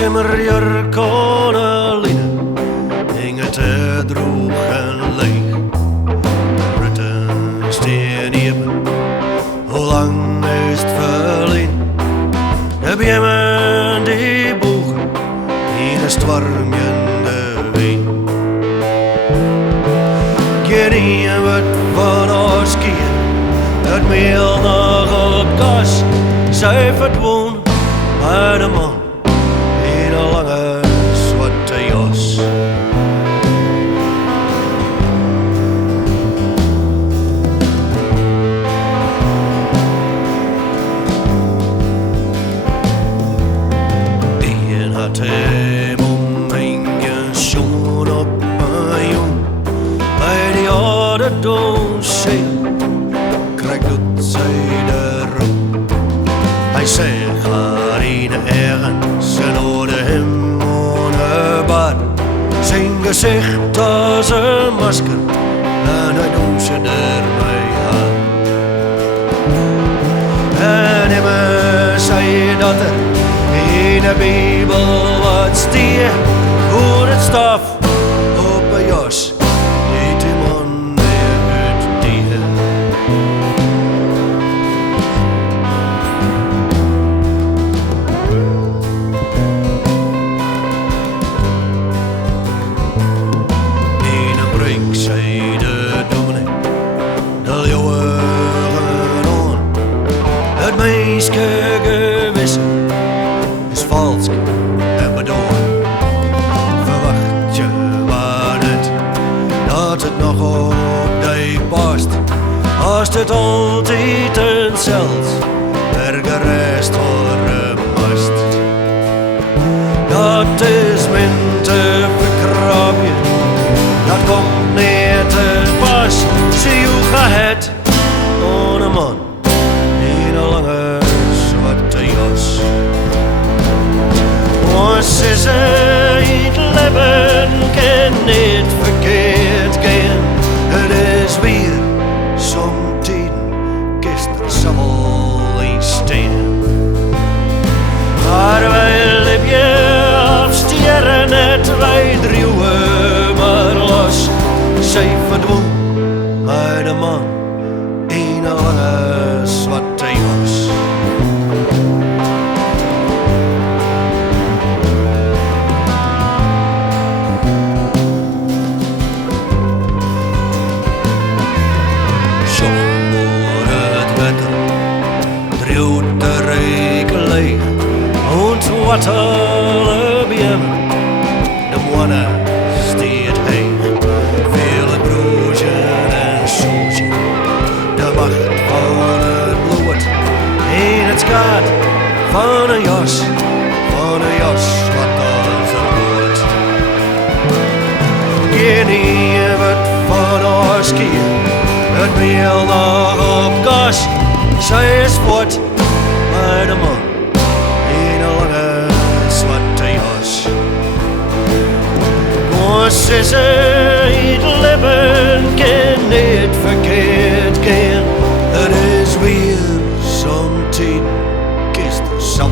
simmerjurk aan een line hing het te droeg en leeg. Rutten steen even, hoe lang is het verleden? De bjemmen die boegen in een stormende wind. Geen wat van ons skiën, het meel nog op gas, zuivert woon bij de man in een lange zwarte jas. Die had hem om een schoen op een jong bij die oude doos krijgt doet zij de roep. Hij zegt haar in ergens en hoorde hem onherbaar. Zijn gezicht als een masker en hij doet ze ermee aan. En immer zei dat er in de Bijbel wat stier hoe het staf op een jas. Niet die man meer uit die ik zei de dominee, de jongen aan. Het meisje gewissen is vals en bedoeld. Verwacht je maar net dat het nog op die past. Als het altijd hetzelfde ergerest horen mast. Dat is min te verkrabje. Dat komt neer te pas, zie hoe gaat het aan een man in een lange zwarte jas. Ons is het leven, kan niet verkeerd gaan. Het is weer zo'n tien, gisteren zal eens staan. Maar wij leven afstieren net, wij drieën maar los. Zij verdwoen bij de man in een lange zwarte jas. Zo wordt het wetter, drieut de reken leeg. Und wat alle bjemmen, de moanne stiert heen. Vele broertjen en zootje, de macht van het bloed. In het skaat van een jas wat als een woord. Geen wat van ons skiën, het meel nog op gas. Zij is voort bij de man in een lange zwarte jas. Ons is het leven, kan niet verkeerd gaan. Het is weer zo'n tien, gisteren zal